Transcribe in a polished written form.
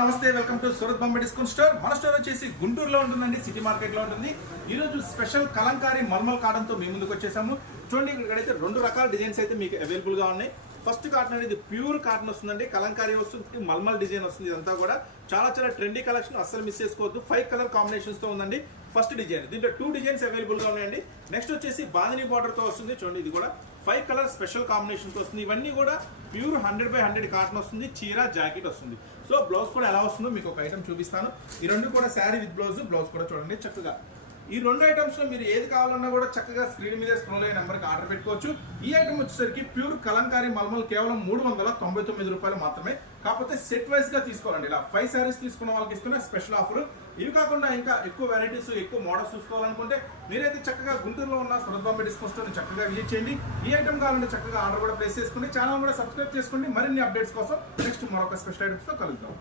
నమస్తే, welcome to Surat Bombay discount store. మన store వచ్చేసి గుంటూరులో ఉంటుందండి, సిటీ మార్కెట్ లో ఉంటుంది. ఈ రోజు స్పెషల్ కలంకారీ మల్మల్ కాటన్ తో మీ ముందుకు వచ్చేసాము. చూడండి, ఇక్కడైతే రెండు రకాల డిజైన్స్ అయితే మీకు అవైలబుల్ గా ఉన్నాయి. ఫస్ట్ కాటన్ అనేది ప్యూర్ కాటన్ వస్తుందండి, కలంకారీ వస్తుంది, మల్మల్ డిజైన్ వస్తుంది. ఇదంతా కూడా చాలా ట్రెండీ కలెక్షన్, అస్సలు మిస్ చేసుకోవద్దు. 5 కలర్ కాంబినేషన్స్ తో ఉందండి ఫస్ట్ డిజైన్. దీంట్లో 2 డిజైన్స్ అవైలబుల్ గా ఉన్నాయండి. నెక్స్ట్ వచ్చేసి బాందిని బార్డర్ తో వస్తుంది. చూడండి, ఇది కూడా 5 కలర్ స్పెషల్ కాంబినేషన్ తో వస్తుంది. ఇవన్నీ కూడా ప్యూర్ 100/100 కాటన్ వస్తుంది. చీర జాకెట్ వస్తుంది. సో బ్లౌజ్ కూడా ఎలా వస్తుందో మీకు ఒక ఐటమ్ చూపిస్తాను. ఈ రెండు కూడా శారీ విత్ బ్లౌజ్ కూడా చూడండి చక్కగా. ఈ రెండు ఐటమ్స్ లో మీరు ఏది కావాలన్నా కూడా చక్కగా స్క్రీన్ మీద స్క్రోల్ అయ్యే నెంబర్కి ఆర్డర్ పెట్టుకోవచ్చు. ఈ ఐటమ్ వచ్చేసరికి ప్యూర్ కలంకారీ మల్మల్ కేవలం 399 రూపాయలు మాత్రమే. కాకపోతే సెట్ వైజ్ గా తీసుకోవాలండి. ఇలా 5 శారీస్ తీసుకున్న వాళ్ళకి ఇస్తున్న స్పెషల్ ఆఫర్. ఇవి కాకుండా ఇంకా ఎక్కువ వెరైటీస్, ఎక్కువ మోడల్స్ చూసుకోవాలనుకుంటే మీరైతే చక్కగా గుంటూరులో ఉన్న సూరత్ బాంబే డిస్కౌంట్ స్టోర్ చక్కగా విజిట్ చేయండి. ఈ ఐటమ్ కావాలంటే చక్కగా ఆర్డర్ కూడా ప్లేస్ చేసుకోండి. ఛానల్ కూడా సబ్స్క్రైబ్ చేసుకోండి. మరిన్ని అప్డేట్స్ కోసం నెక్స్ట్ మరొక స్పెషల్ ఐటమ్స్ తో కలుద్దాం.